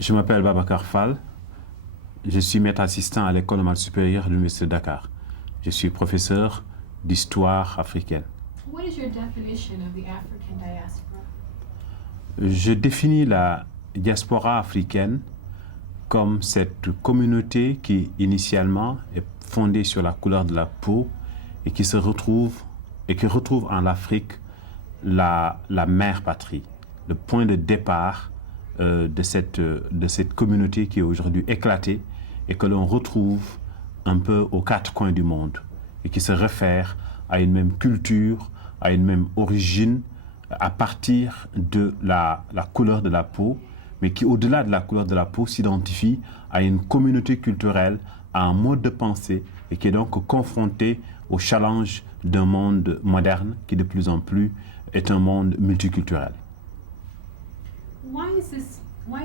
Je m'appelle Babacar Fall. Je suis maître assistant à l'école normale supérieure de l'Université de Dakar. Je suis professeur d'histoire africaine. What is your definition of the African diaspora? Je définis la diaspora africaine comme cette communauté qui initialement est fondée sur la couleur de la peau et qui retrouve en Afrique la mère patrie, le point de départ de cette communauté qui est aujourd'hui éclatée et que l'on retrouve un peu aux quatre coins du monde et qui se réfère à une même culture, à une même origine à partir de la couleur de la peau, mais qui, au-delà de la couleur de la peau, s'identifie à une communauté culturelle, à un mode de pensée et qui est donc confronté au challenge d'un monde moderne qui de plus en plus est un monde multiculturel. Why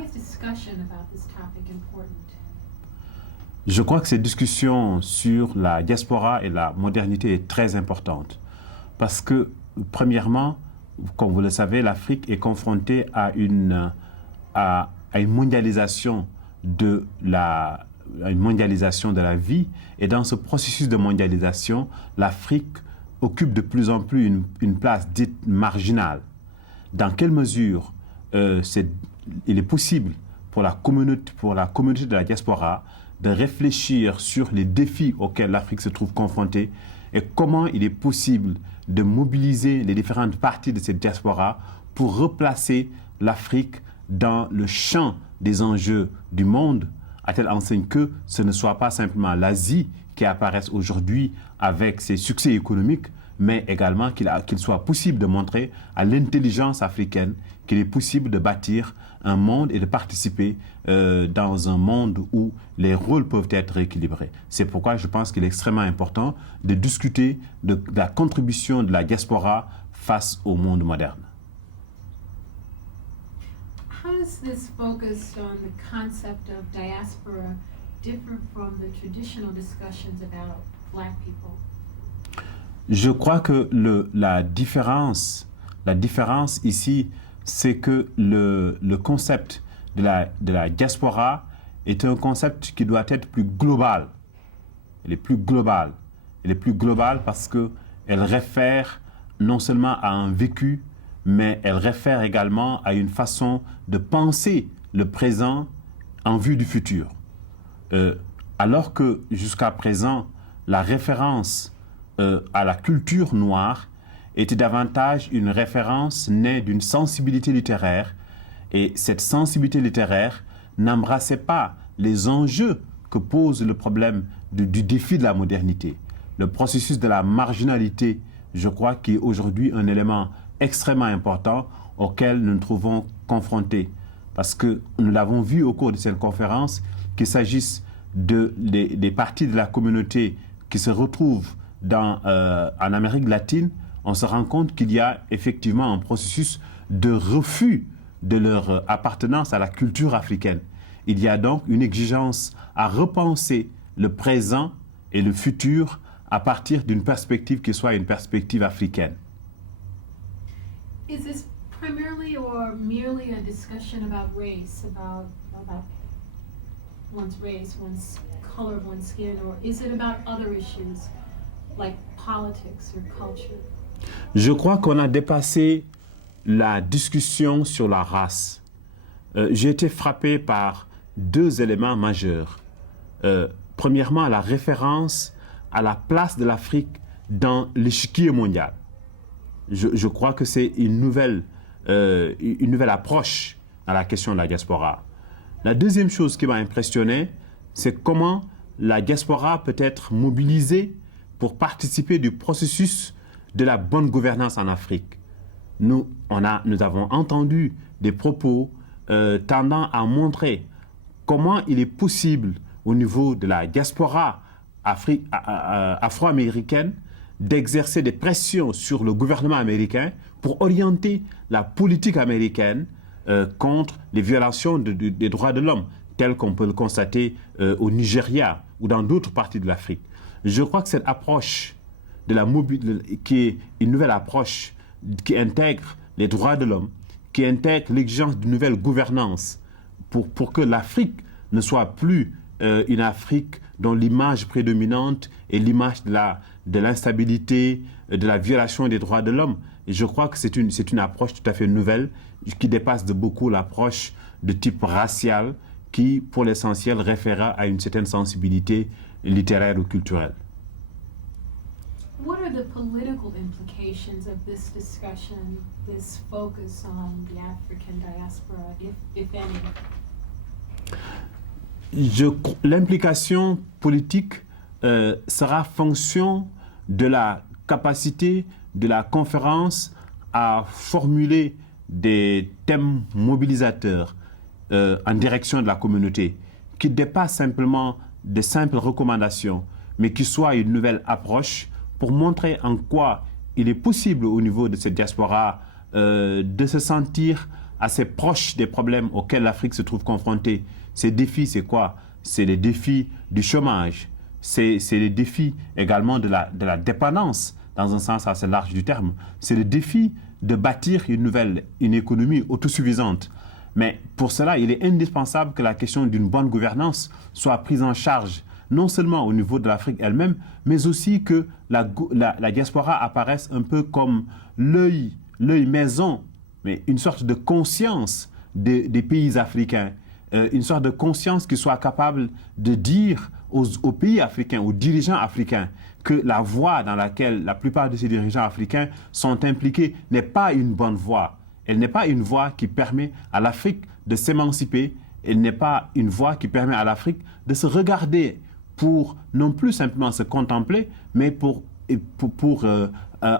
is discussion about this topic important? Je crois que cette discussion sur la diaspora et la modernité est très importante parce que, premièrement, comme vous le savez, l'Afrique est confrontée à une mondialisation de la vie, et dans ce processus de mondialisation, l'Afrique occupe de plus en plus une place dite marginale. Dans quelle mesure il est possible pour la communauté de la diaspora de réfléchir sur les défis auxquels l'Afrique se trouve confrontée et comment il est possible de mobiliser les différentes parties de cette diaspora pour replacer l'Afrique dans le champ des enjeux du monde, à telle enseigne que ce ne soit pas simplement l'Asie qui apparaisse aujourd'hui avec ses succès économiques, mais également qu'il soit possible de montrer à l'intelligence africaine qu'il est possible de bâtir un monde et de participer dans un monde où les rôles peuvent être équilibrés. C'est pourquoi je pense qu'il est extrêmement important de discuter de la contribution de la diaspora face au monde moderne. How does this focus on the concept of diaspora differ from the traditional discussions about Black people? Je crois que la différence ici, c'est que le concept de la diaspora est un concept qui doit être plus global. Elle est plus globale. Elle est plus globale parce qu'elle réfère non seulement à un vécu, mais elle réfère également à une façon de penser le présent en vue du futur. Alors que jusqu'à présent, la référence à la culture noire était davantage une référence née d'une sensibilité littéraire, et cette sensibilité littéraire n'embrassait pas les enjeux que pose le problème du défi de la modernité. Le processus de la marginalité, je crois, qui est aujourd'hui un élément extrêmement important auquel nous nous trouvons confrontés. Parce que nous l'avons vu au cours de cette conférence, qu'il s'agisse des parties de la communauté qui se retrouvent en Amérique latine, on se rend compte qu'il y a effectivement un processus de refus de leur appartenance à la culture africaine. Il y a donc une exigence à repenser le présent et le futur à partir d'une perspective qui soit une perspective africaine. Is this primarily or merely a discussion about race, about one's race, one's color of one's skin, or is it about other issues like politics or culture? Je crois qu'on a dépassé la discussion sur la race. J'ai été frappé par deux éléments majeurs. Premièrement, la référence à la place de l'Afrique dans l'échiquier mondial. Je crois que c'est une nouvelle approche à la question de la diaspora. La deuxième chose qui m'a impressionné, c'est comment la diaspora peut être mobilisée pour participer du processus de la bonne gouvernance en Afrique. Nous avons entendu des propos tendant à montrer comment il est possible au niveau de la diaspora afro-américaine d'exercer des pressions sur le gouvernement américain pour orienter la politique américaine contre les violations des droits de l'homme, telles qu'on peut le constater au Nigeria ou dans d'autres parties de l'Afrique. Je crois que cette approche qui est une nouvelle approche qui intègre les droits de l'homme, qui intègre l'exigence d'une nouvelle gouvernance pour que l'Afrique ne soit plus une Afrique dont l'image prédominante est l'image de l'instabilité, de la violation des droits de l'homme. Et je crois que c'est une approche tout à fait nouvelle qui dépasse de beaucoup l'approche de type racial qui, pour l'essentiel, réfère à une certaine sensibilité littéraire ou culturelle. What are the political implications of this discussion, this focus on the African diaspora, if any? L'implication politique sera fonction de la capacité de la conférence à formuler des thèmes mobilisateurs en direction de la communauté, qui dépassent simplement de simples recommandations, mais qui soient une nouvelle approche pour montrer en quoi il est possible au niveau de cette diaspora de se sentir assez proche des problèmes auxquels l'Afrique se trouve confrontée. Ces défis, c'est quoi? C'est les défis du chômage, c'est les défis également de la dépendance, dans un sens assez large du terme. C'est le défi de bâtir une économie autosuffisante. Mais pour cela, il est indispensable que la question d'une bonne gouvernance soit prise en charge, non seulement au niveau de l'Afrique elle-même, mais aussi que la diaspora apparaisse un peu comme l'œil maison, mais une sorte de conscience des pays africains, une sorte de conscience qui soit capable de dire aux pays africains, aux dirigeants africains, que la voie dans laquelle la plupart de ces dirigeants africains sont impliqués n'est pas une bonne voie. Elle n'est pas une voie qui permet à l'Afrique de s'émanciper. Elle n'est pas une voie qui permet à l'Afrique de se regarder pour non plus simplement se contempler, mais pour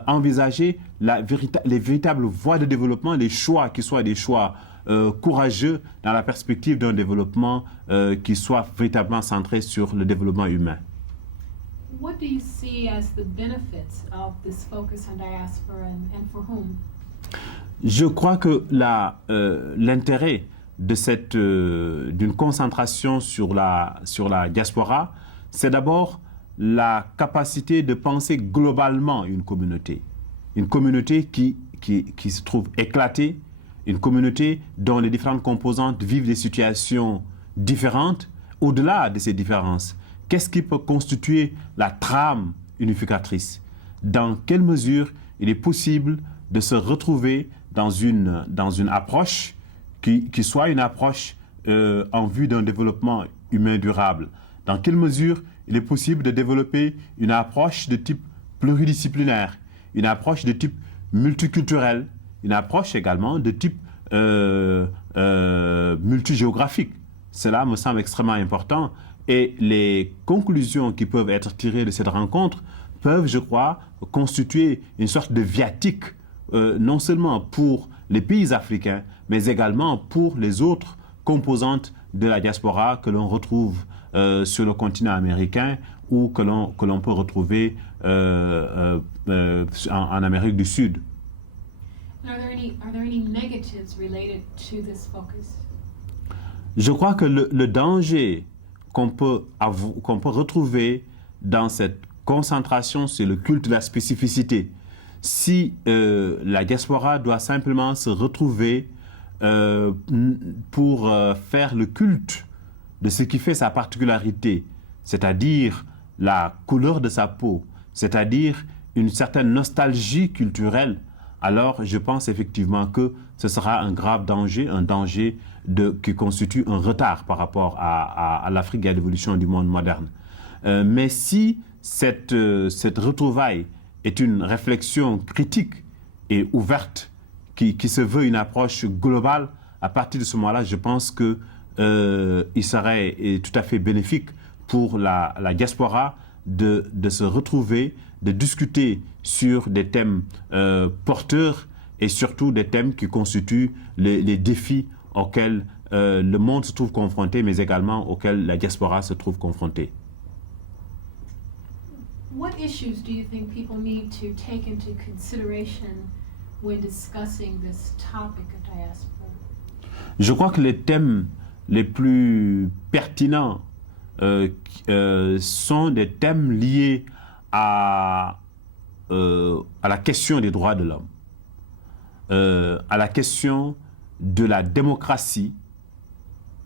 envisager les véritables voies de développement, les choix qui soient des choix courageux dans la perspective d'un développement qui soit véritablement centré sur le développement humain. What do you see as the benefits of this focus on diaspora and for whom? Je crois que l'intérêt de d'une concentration sur la diaspora, c'est d'abord la capacité de penser globalement une communauté qui se trouve éclatée, une communauté dont les différentes composantes vivent des situations différentes. Au-delà de ces différences, qu'est-ce qui peut constituer la trame unificatrice? Dans quelle mesure il est possible de se retrouver dans une approche qui soit une approche en vue d'un développement humain durable? Dans quelle mesure il est possible de développer une approche de type pluridisciplinaire, une approche de type multiculturel, une approche également de type multigéographique? Cela me semble extrêmement important et les conclusions qui peuvent être tirées de cette rencontre peuvent, je crois, constituer une sorte de viatique, non seulement pour les pays africains, mais également pour les autres composantes de la diaspora que l'on retrouve sur le continent américain ou que l'on peut retrouver en Amérique du Sud. Are there any negatives related to this focus? Je crois que le danger qu'on peut retrouver dans cette concentration sur le culte de la spécificité, si la diaspora doit simplement se retrouver pour faire le culte de ce qui fait sa particularité, c'est-à-dire la couleur de sa peau, c'est-à-dire une certaine nostalgie culturelle, alors je pense effectivement que ce sera un grave danger, un danger qui constitue un retard par rapport à l'Afrique et à l'évolution du monde moderne. Mais si cette retrouvaille est une réflexion critique et ouverte qui se veut une approche globale, à partir de ce moment-là, je pense que il serait tout à fait bénéfique pour la diaspora de se retrouver, de discuter sur des thèmes porteurs et surtout des thèmes qui constituent les défis auxquels le monde se trouve confronté, mais également auxquels la diaspora se trouve confrontée. What issues do you think people need to take into consideration when discussing this topic of diaspora? Je crois que les thèmes les plus pertinents sont des thèmes liés à la question des droits de l'homme, à la question de la démocratie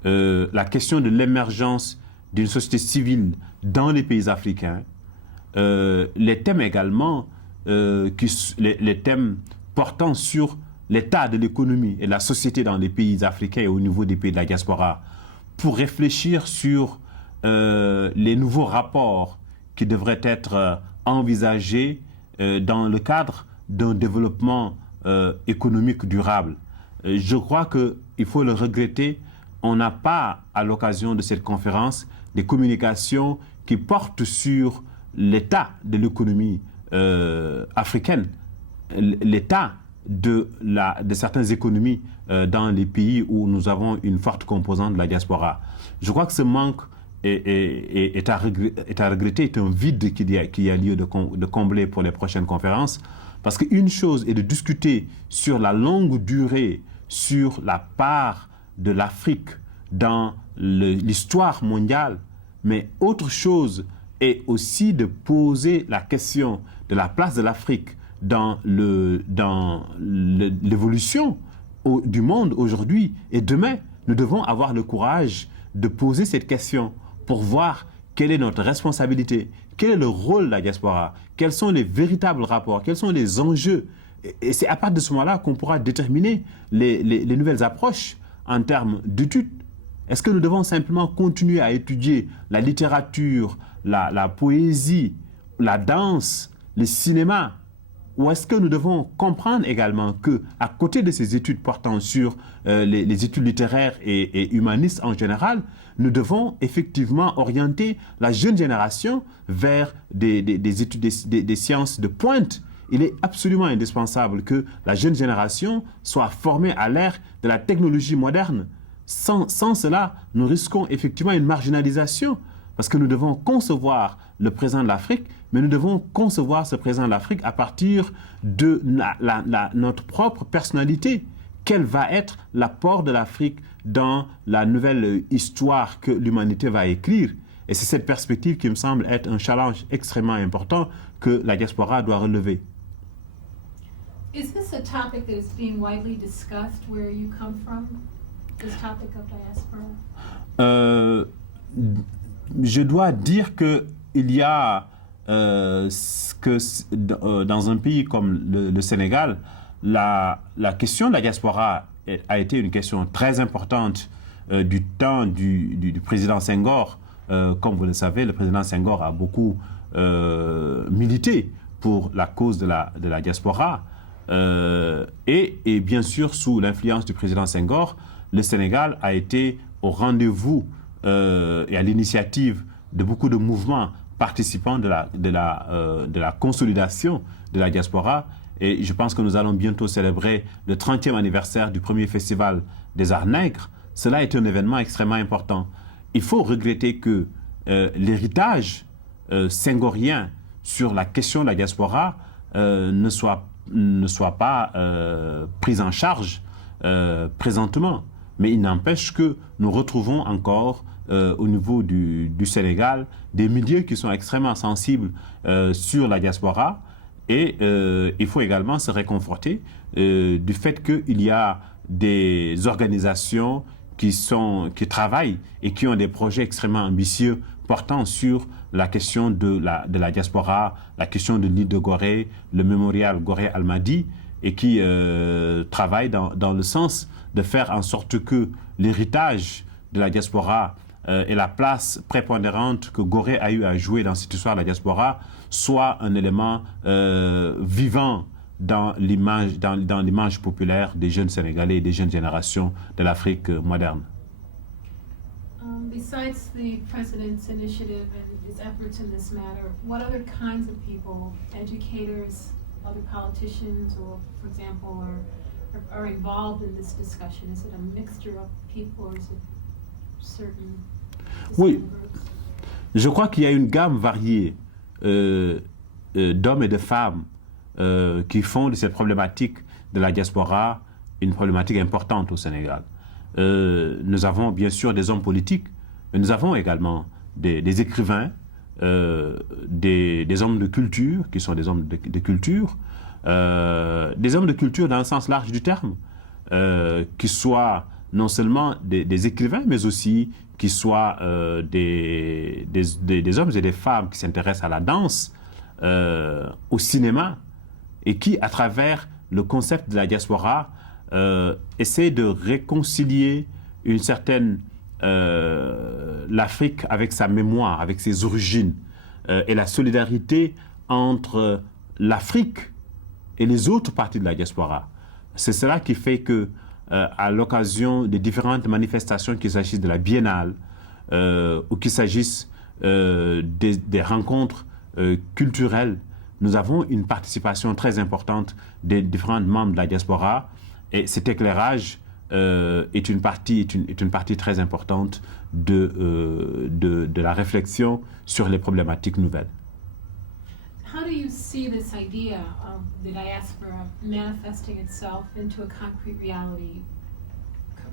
la question de l'émergence d'une société civile dans les pays africains, les thèmes également, les thèmes portant sur l'état de l'économie et de la société dans les pays africains et au niveau des pays de la diaspora, pour réfléchir sur les nouveaux rapports qui devraient être envisagés dans le cadre d'un développement économique durable. Je crois qu'il faut le regretter, on n'a pas, à l'occasion de cette conférence, des communications qui portent sur l'état de l'économie africaine, l'état de certaines économies dans les pays où nous avons une forte composante de la diaspora. Je crois que ce manque est à regretter, est un vide qu'il y a lieu de combler pour les prochaines conférences, parce qu'une chose est de discuter sur la longue durée, sur la part de l'Afrique dans l'histoire mondiale, mais autre chose est aussi de poser la question de la place de l'Afrique dans l'évolution du monde aujourd'hui et demain. Nous devons avoir le courage de poser cette question pour voir quelle est notre responsabilité, quel est le rôle de la diaspora, quels sont les véritables rapports, quels sont les enjeux. Et c'est à partir de ce moment-là qu'on pourra déterminer les nouvelles approches en termes d'études. Est-ce que nous devons simplement continuer à étudier la littérature, la poésie, la danse, le cinéma? Ou est-ce que nous devons comprendre également qu'à côté de ces études portant sur les études littéraires et humanistes en général, nous devons effectivement orienter la jeune génération vers des études, des sciences de pointe? Il est absolument indispensable que la jeune génération soit formée à l'ère de la technologie moderne. Sans cela, nous risquons effectivement une marginalisation, parce que nous devons concevoir le présent de l'Afrique, mais nous devons concevoir ce présent de l'Afrique à partir de notre propre personnalité. Quel va être l'apport de l'Afrique dans la nouvelle histoire que l'humanité va écrire? Et c'est cette perspective qui me semble être un challenge extrêmement important que la diaspora doit relever. Is this a topic that is being widely discussed where you come from? This topic of diaspora? Je dois dire qu'il y a dans un pays comme le Sénégal, la question de la diaspora a été une question très importante du temps du président Senghor. Comme vous le savez, le président Senghor a beaucoup milité pour la cause de la diaspora. Et bien sûr, sous l'influence du président Senghor, le Sénégal a été au rendez-vous et à l'initiative de beaucoup de mouvements participants de la consolidation de la diaspora. Et je pense que nous allons bientôt célébrer le 30e anniversaire du premier festival des Arts Nègres. Cela est un événement extrêmement important. Il faut regretter que l'héritage senghorien sur la question de la diaspora ne soit pas pris en charge présentement. Mais il n'empêche que nous retrouvons encore au niveau du Sénégal des milieux qui sont extrêmement sensibles sur la diaspora. Et il faut également se réconforter du fait qu'il y a des organisations qui travaillent et qui ont des projets extrêmement ambitieux portant sur la question de la diaspora, la question de l'île de Gorée, le mémorial Gorée-Almadi, et qui travaillent dans le sens de faire en sorte que l'héritage de la diaspora et la place prépondérante que Gorée a eu à jouer dans cette histoire de la diaspora soit un élément vivant dans l'image populaire des jeunes Sénégalais et des jeunes générations de l'Afrique moderne. Besides the President's initiative and his efforts in this matter, what other kinds of people, educators, other politicians, or, for example, are involved in this discussion? Is it a mixture of people, or is it certain Oui, groups? je crois qu'il y a une gamme variée d'hommes et de femmes qui font de cette problématique de la diaspora une problématique importante au Sénégal. Nous avons bien sûr des hommes politiques, mais nous avons également des écrivains, des hommes de culture, qui sont des hommes de culture, des hommes de culture dans le sens large du terme, qui soient non seulement des écrivains, mais aussi qui soient des hommes et des femmes qui s'intéressent à la danse, au cinéma, et qui, à travers le concept de la diaspora, essaient de réconcilier une certaine l'Afrique avec sa mémoire, avec ses origines, et la solidarité entre l'Afrique et les autres parties de la diaspora. C'est cela qui fait que, à l'occasion des différentes manifestations, qu'il s'agisse de la Biennale ou qu'il s'agisse des rencontres culturelles, nous avons une participation très importante des différents membres de la diaspora, et cet éclairage est une partie très importante de la réflexion sur les problématiques nouvelles. How do you see this idea of the diaspora manifesting itself into a concrete reality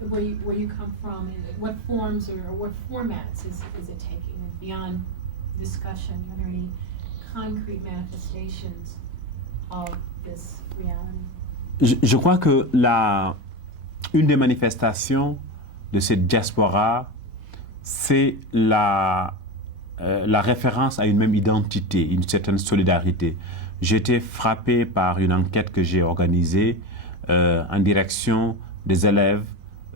where you come from, and what forms or what formats is it taking beyond discussion? Are there any concrete manifestations of this reality? Je crois que une des manifestations de cette diaspora, c'est la référence à une même identité, une certaine solidarité. J'ai été frappé par une enquête que j'ai organisée en direction des élèves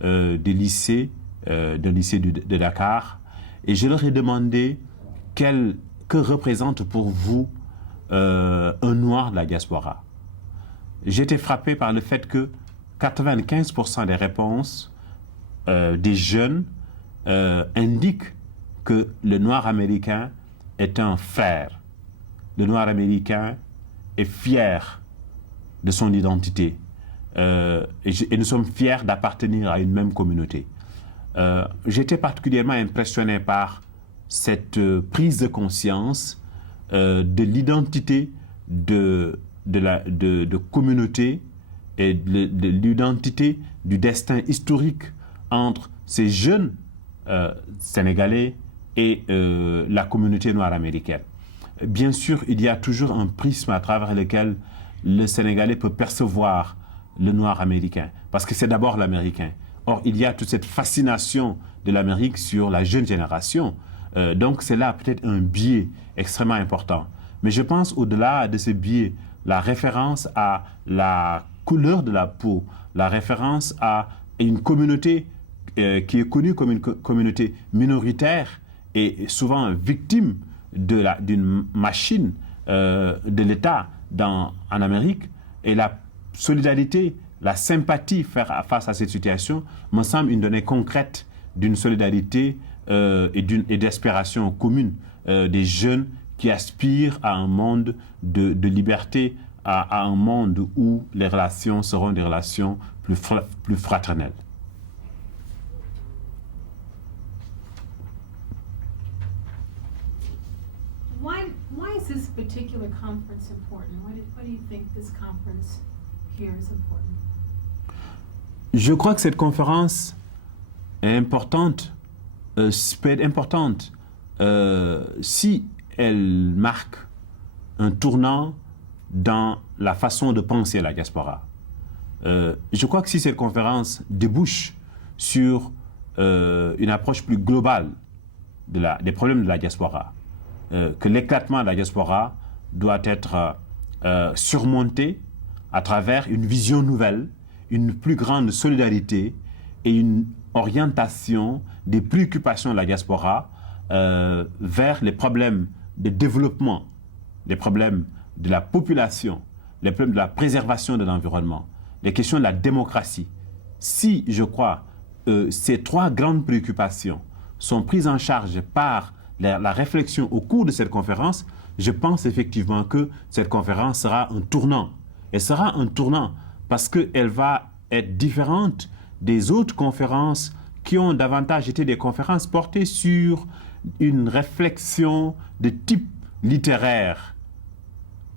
des lycées, d'un lycée de Dakar, et je leur ai demandé que représente pour vous un noir de la diaspora. J'ai été frappé par le fait que 95% des réponses des jeunes indiquent que le noir américain est un frère. Le noir américain est fier de son identité. Et nous sommes fiers d'appartenir à une même communauté. J'étais particulièrement impressionné par cette prise de conscience de l'identité de communauté et de l'identité du destin historique entre ces jeunes Sénégalais et la communauté noire américaine. Bien sûr, il y a toujours un prisme à travers lequel le Sénégalais peut percevoir le noir américain, parce que c'est d'abord l'Américain. Or, il y a toute cette fascination de l'Amérique sur la jeune génération. Donc, c'est là peut-être un biais extrêmement important. Mais je pense, au-delà de ce biais, la référence à la couleur de la peau, la référence à une communauté qui est connue comme une communauté minoritaire et souvent victime d'une machine de l'État en Amérique, et la solidarité, la sympathie face à cette situation me semble une donnée concrète d'une solidarité et d'espération commune des jeunes qui aspirent à un monde de liberté, à un monde où les relations seront des relations plus fraternelles. Why is this particular conference important? Why do you think this conference here is important? Je crois que cette conférence est importante, peut être importante si elle marque un tournant dans la façon de penser la diaspora. Je crois que si cette conférence débouche sur une approche plus globale des problèmes de la diaspora, que l'éclatement de la diaspora doit être surmonté à travers une vision nouvelle, une plus grande solidarité et une orientation des préoccupations de la diaspora vers les problèmes de développement, les problèmes de la population, les problèmes de la préservation de l'environnement, les questions de la démocratie. Si, je crois, ces trois grandes préoccupations sont prises en charge par la réflexion au cours de cette conférence, je pense effectivement que cette conférence sera un tournant. Elle sera un tournant parce qu'elle va être différente des autres conférences qui ont davantage été des conférences portées sur une réflexion de type littéraire,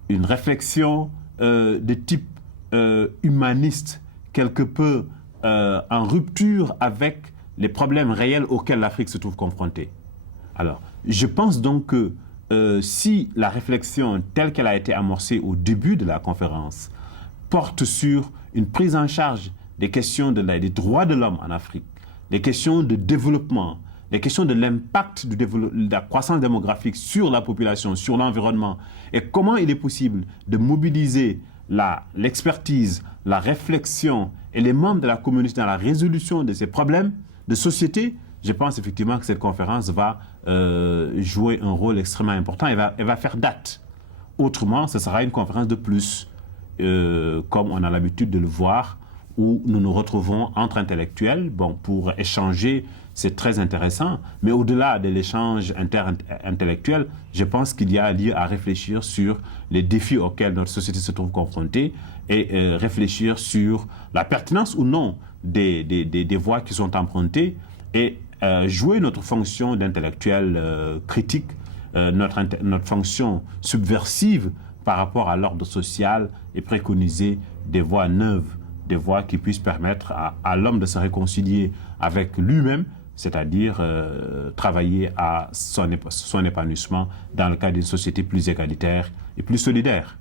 une réflexion de type humaniste, quelque peu en rupture avec les problèmes réels auxquels l'Afrique se trouve confrontée. Alors, je pense donc que si la réflexion telle qu'elle a été amorcée au début de la conférence porte sur une prise en charge des questions des droits de l'homme en Afrique, les questions de développement, les questions de l'impact de la croissance démographique sur la population, sur l'environnement, et comment il est possible de mobiliser l'expertise, la réflexion et les membres de la communauté dans la résolution de ces problèmes de société, je pense effectivement que cette conférence va jouer un rôle extrêmement important et va faire date. Autrement, ce sera une conférence de plus, comme on a l'habitude de le voir, où nous nous retrouvons entre intellectuels, pour échanger, c'est très intéressant, mais au-delà de l'échange intellectuel, je pense qu'il y a lieu à réfléchir sur les défis auxquels notre société se trouve confrontée et réfléchir sur la pertinence ou non des voies qui sont empruntées et jouer notre fonction d'intellectuel critique, notre fonction subversive par rapport à l'ordre social et préconiser des voies neuves, des voies qui puissent permettre à l'homme de se réconcilier avec lui-même, c'est-à-dire travailler à son épanouissement dans le cadre d'une société plus égalitaire et plus solidaire.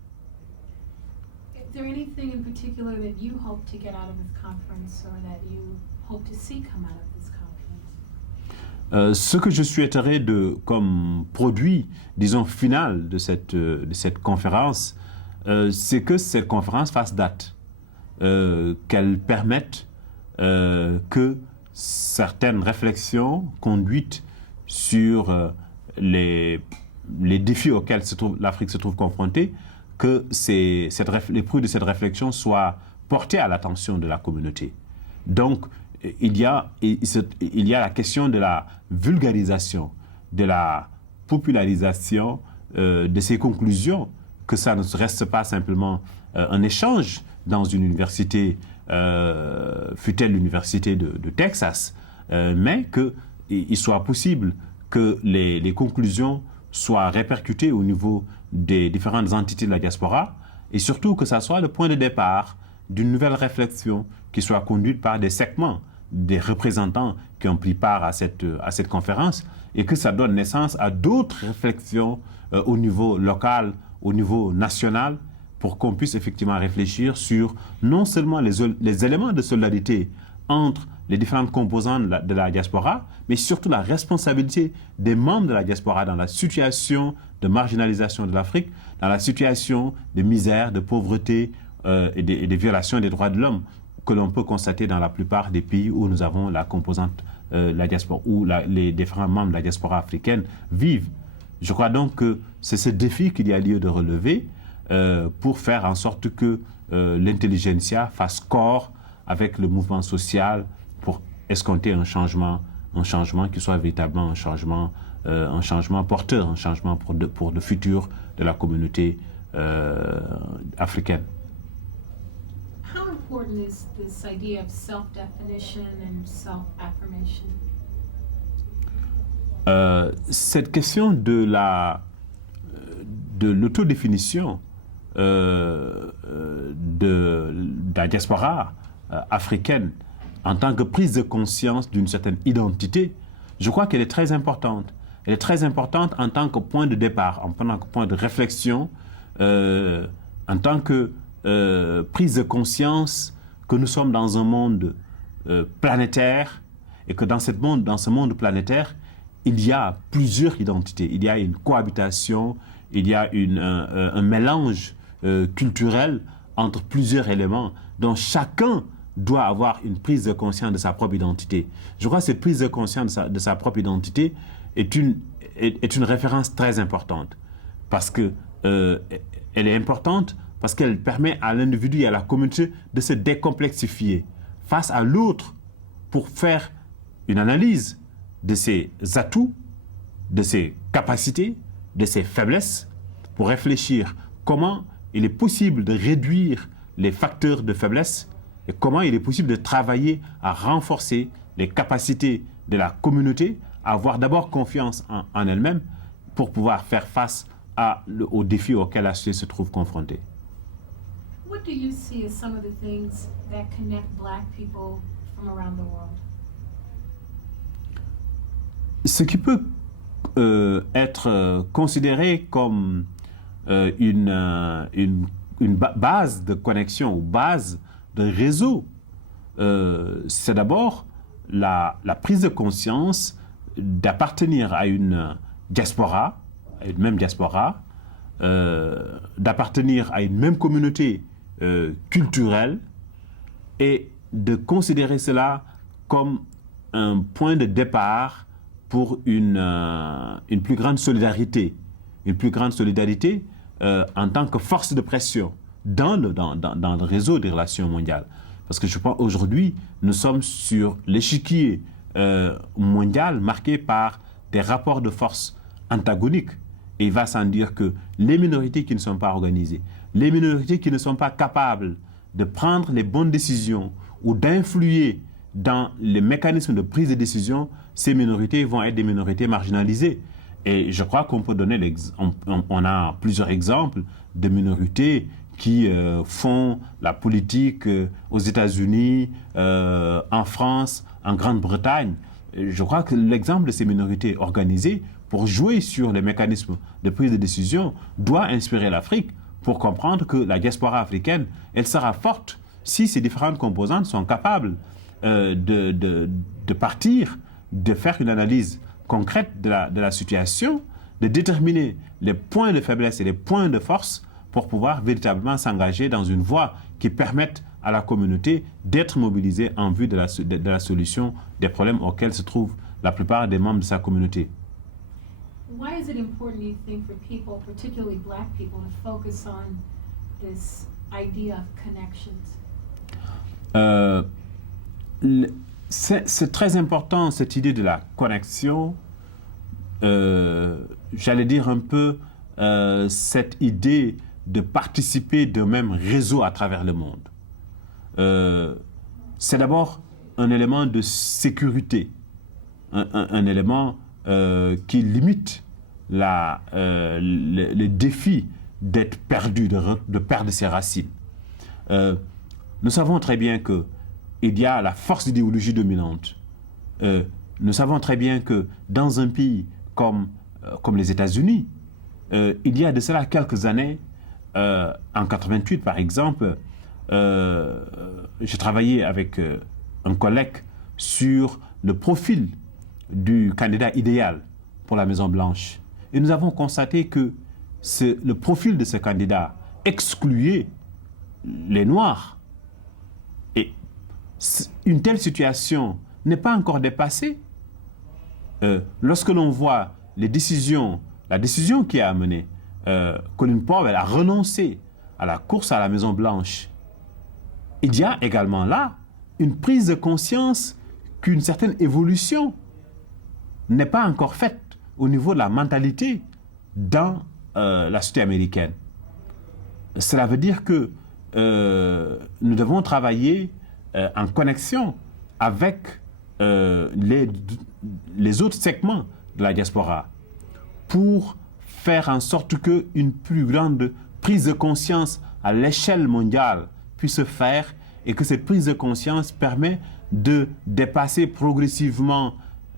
Is there anything in particular that you hope to get out of this conference or that you hope to see come out of this conference? Ce que je souhaiterais comme produit, disons, final de cette conférence, c'est que cette conférence fasse date, qu'elle permette que certaines réflexions conduites sur les défis auxquels l'Afrique se trouve confrontée, que les fruits de cette réflexion soient portés à l'attention de la communauté. Donc, il y a la question de la vulgarisation, de la popularisation de ces conclusions, que ça ne reste pas simplement un échange dans une université, fût-elle l'université de Texas, mais qu'il soit possible que les conclusions soient répercutées au niveau des différentes entités de la diaspora et surtout que ça soit le point de départ d'une nouvelle réflexion qui soit conduite par des segments, des représentants qui ont pris part à cette conférence et que ça donne naissance à d'autres réflexions au niveau local, au niveau national, pour qu'on puisse effectivement réfléchir sur non seulement les éléments de solidarité entre les différentes composantes de la diaspora, mais surtout la responsabilité des membres de la diaspora dans la situation de marginalisation de l'Afrique, dans la situation de misère, de pauvreté et des violations des droits de l'homme que l'on peut constater dans la plupart des pays où nous avons la composante, la diaspora, où les différents membres de la diaspora africaine vivent. Je crois donc que c'est ce défi qu'il y a lieu de relever pour faire en sorte que l'intelligentsia fasse corps avec le mouvement social pour escompter un changement qui soit véritablement un changement porteur, un changement pour le futur de la communauté africaine. How important is this idea of self-definition and self-affirmation? Cette question de l'autodéfinition de la diaspora africaine en tant que prise de conscience d'une certaine identité, je crois qu'elle est très importante. Elle est très importante en tant que point de départ, en tant que point de réflexion, en tant que prise de conscience que nous sommes dans un monde planétaire et que dans ce monde planétaire, il y a plusieurs identités. Il y a une cohabitation, il y a un mélange culturel entre plusieurs éléments dont chacun doit avoir une prise de conscience de sa propre identité. Je crois que cette prise de conscience de sa propre identité est une référence très importante parce que elle est importante parce qu'elle permet à l'individu et à la communauté de se décomplexifier face à l'autre pour faire une analyse de ses atouts, de ses capacités, de ses faiblesses, pour réfléchir comment il est possible de réduire les facteurs de faiblesse et comment il est possible de travailler à renforcer les capacités de la communauté, à avoir d'abord confiance en elle-même pour pouvoir faire face aux défis auxquels la société se trouve confrontée. What do you see as some of the things that connect Black people from around the world? Ce qui peut être considéré comme une base de connexion ou base de réseau c'est d'abord la prise de conscience d'appartenir à une diaspora, à une même diaspora, d'appartenir à une même communauté culturelle et de considérer cela comme un point de départ pour une plus grande solidarité. Une plus grande solidarité en tant que force de pression dans le réseau des relations mondiales. Parce que je pense aujourd'hui, nous sommes sur l'échiquier mondial marqué par des rapports de force antagoniques. Et il va sans dire que les minorités qui ne sont pas organisées, les minorités qui ne sont pas capables de prendre les bonnes décisions ou d'influer dans les mécanismes de prise de décision, ces minorités vont être des minorités marginalisées. Et je crois qu'on peut donner, on a plusieurs exemples de minorités qui font la politique aux États-Unis, en France, en Grande-Bretagne. Je crois que l'exemple de ces minorités organisées pour jouer sur les mécanismes de prise de décision doit inspirer l'Afrique pour comprendre que la diaspora africaine, elle sera forte si ces différentes composantes sont capables de partir, de faire une analyse concrète de la situation, de déterminer les points de faiblesse et les points de force pour pouvoir véritablement s'engager dans une voie qui permette à la communauté d'être mobilisée en vue de la solution des problèmes auxquels se trouvent la plupart des membres de sa communauté. Why is it important, do you think, for people, particularly black people, to focus on this idea of connections? C'est très important, cette idée de la connexion. J'allais dire un peu cette idée de participer d'un même réseau à travers le monde. C'est d'abord un élément de sécurité, un élément qui limite le défi d'être perdu, de perdre ses racines. Nous savons très bien qu'il y a la force d'idéologie dominante. Nous savons très bien que dans un pays comme les États-Unis, il y a de cela quelques années, en 88 par exemple, j'ai travaillé avec un collègue sur le profil du candidat idéal pour la Maison-Blanche. Et nous avons constaté que le profil de ce candidat excluait les Noirs. Et une telle situation n'est pas encore dépassée. Lorsque l'on voit la décision qui a amené Colin Powell à renoncer à la course à la Maison-Blanche, il y a également là une prise de conscience qu'une certaine évolution n'est pas encore faite au niveau de la mentalité dans la société américaine. Cela veut dire que nous devons travailler en connexion avec les autres segments de la diaspora pour faire en sorte qu'une plus grande prise de conscience à l'échelle mondiale puisse se faire et que cette prise de conscience permet de dépasser progressivement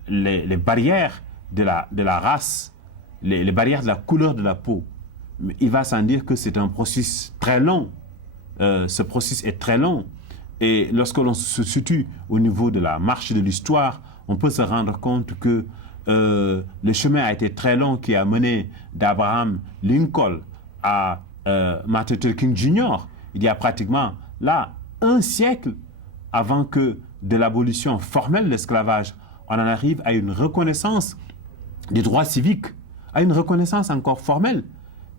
les barrières de la race, les barrières de la couleur de la peau. Mais il va sans dire que c'est un processus très long. Ce processus est très long. Et lorsque l'on se situe au niveau de la marche de l'histoire, on peut se rendre compte que le chemin a été très long qui a mené d'Abraham Lincoln à Martin Luther King Jr. Il y a pratiquement là un siècle avant que de l'abolition formelle de l'esclavage, on en arrive à une reconnaissance des droits civiques, à une reconnaissance encore formelle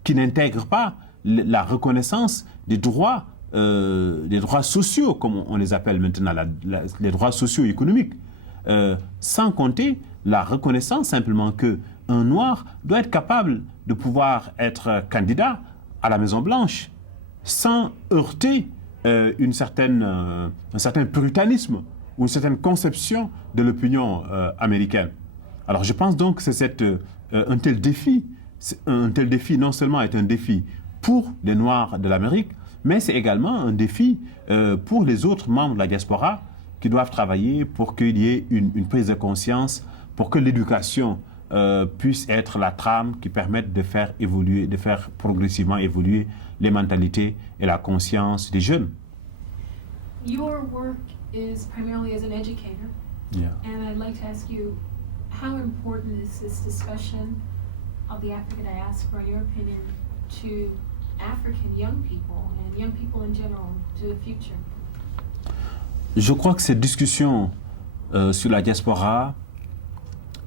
qui n'intègre pas la reconnaissance des droits sociaux, comme on les appelle maintenant, les droits socio-économiques, sans compter la reconnaissance simplement qu'un Noir doit être capable de pouvoir être candidat à la Maison-Blanche sans heurter un certain puritanisme ou une certaine conception de l'opinion américaine. Alors je pense donc que c'est un tel défi non seulement est un défi pour les Noirs de l'Amérique, mais c'est également un défi pour les autres membres de la diaspora qui doivent travailler pour qu'il y ait une prise de conscience, pour que l'éducation puisse être la trame qui permette de faire progressivement évoluer les mentalités et la conscience des jeunes. Your work is primarily as an educator. Yeah. And I'd like to ask you, how important is this discussion of the African diaspora, in your opinion, to African young people and young people in general, to the future? Je crois que cette discussion sur la diaspora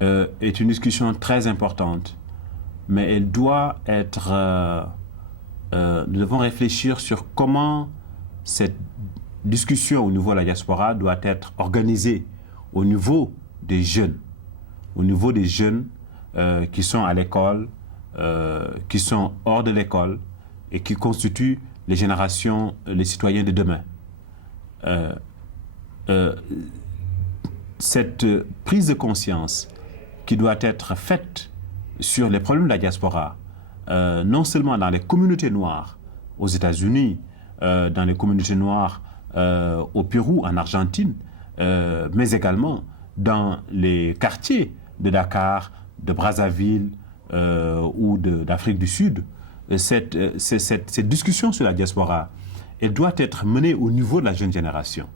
est une discussion très importante, mais elle doit être... nous devons réfléchir sur comment cette discussion au niveau de la diaspora doit être organisée au niveau des jeunes, qui sont à l'école, qui sont hors de l'école et qui constituent les générations, les citoyens de demain. Cette prise de conscience qui doit être faite sur les problèmes de la diaspora, non seulement dans les communautés noires aux États-Unis, dans les communautés noires au Pérou, en Argentine, mais également dans les quartiers de Dakar, de Brazzaville ou d'Afrique du Sud. Cette discussion sur la diaspora, elle doit être menée au niveau de la jeune génération.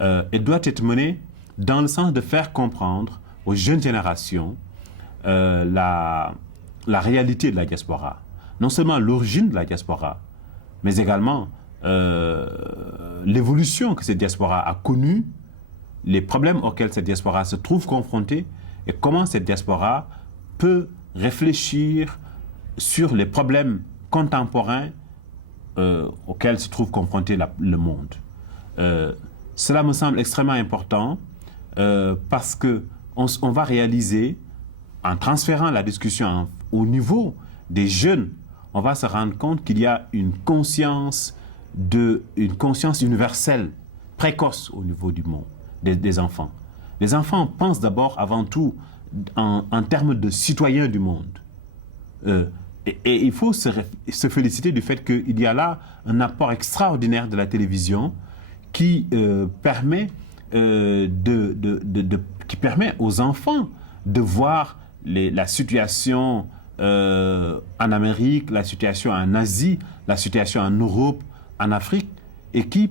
Elle doit être menée dans le sens de faire comprendre aux jeunes générations la réalité de la diaspora. Non seulement l'origine de la diaspora, mais également l'évolution que cette diaspora a connue, les problèmes auxquels cette diaspora se trouve confrontée et comment cette diaspora peut réfléchir sur les problèmes contemporains auxquels se trouve confronté le monde. Cela me semble extrêmement important parce qu'on va réaliser, en transférant la discussion au niveau des jeunes, on va se rendre compte qu'il y a une conscience universelle, précoce au niveau du monde, des enfants. Les enfants pensent d'abord, avant tout, en termes de citoyens du monde. Et il faut se féliciter du fait qu'il y a là un apport extraordinaire de la télévision qui permet aux enfants de voir la situation en Amérique, la situation en Asie, la situation en Europe, en Afrique, et qui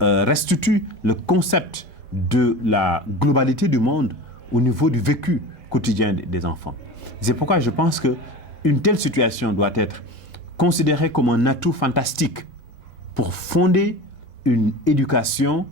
restitue le concept de la globalité du monde au niveau du vécu quotidien des enfants. C'est pourquoi je pense qu'une telle situation doit être considérée comme un atout fantastique pour fonder une éducation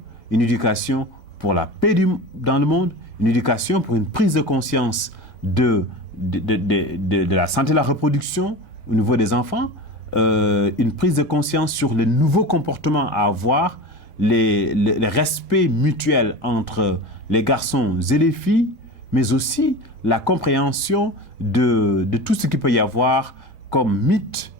pour la paix dans le monde, une éducation pour une prise de conscience de la santé de la reproduction au niveau des enfants, une prise de conscience sur les nouveaux comportements à avoir, les respects mutuels entre les garçons et les filles, mais aussi la compréhension de tout ce qu'il peut y avoir comme mythe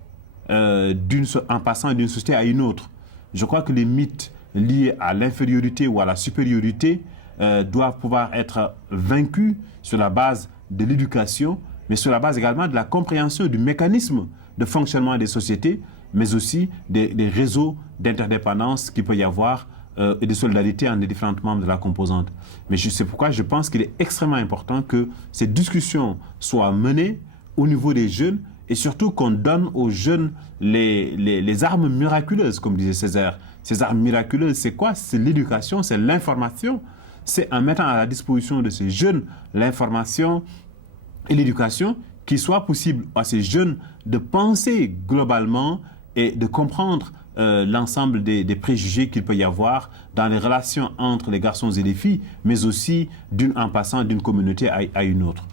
en passant d'une société à une autre. Je crois que les mythes liés à l'infériorité ou à la supériorité doivent pouvoir être vaincus sur la base de l'éducation, mais sur la base également de la compréhension du mécanisme de fonctionnement des sociétés, mais aussi des réseaux d'interdépendance qu'il peut y avoir et de solidarité entre les différents membres de la composante. Mais c'est pourquoi je pense qu'il est extrêmement important que ces discussions soient menées au niveau des jeunes et surtout qu'on donne aux jeunes les armes miraculeuses, comme disait Césaire. Ces armes miraculeuses, c'est quoi? C'est l'éducation, c'est l'information. C'est en mettant à la disposition de ces jeunes l'information et l'éducation qu'il soit possible à ces jeunes de penser globalement et de comprendre l'ensemble des préjugés qu'il peut y avoir dans les relations entre les garçons et les filles, mais aussi en passant d'une communauté à une autre.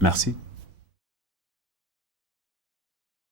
Merci.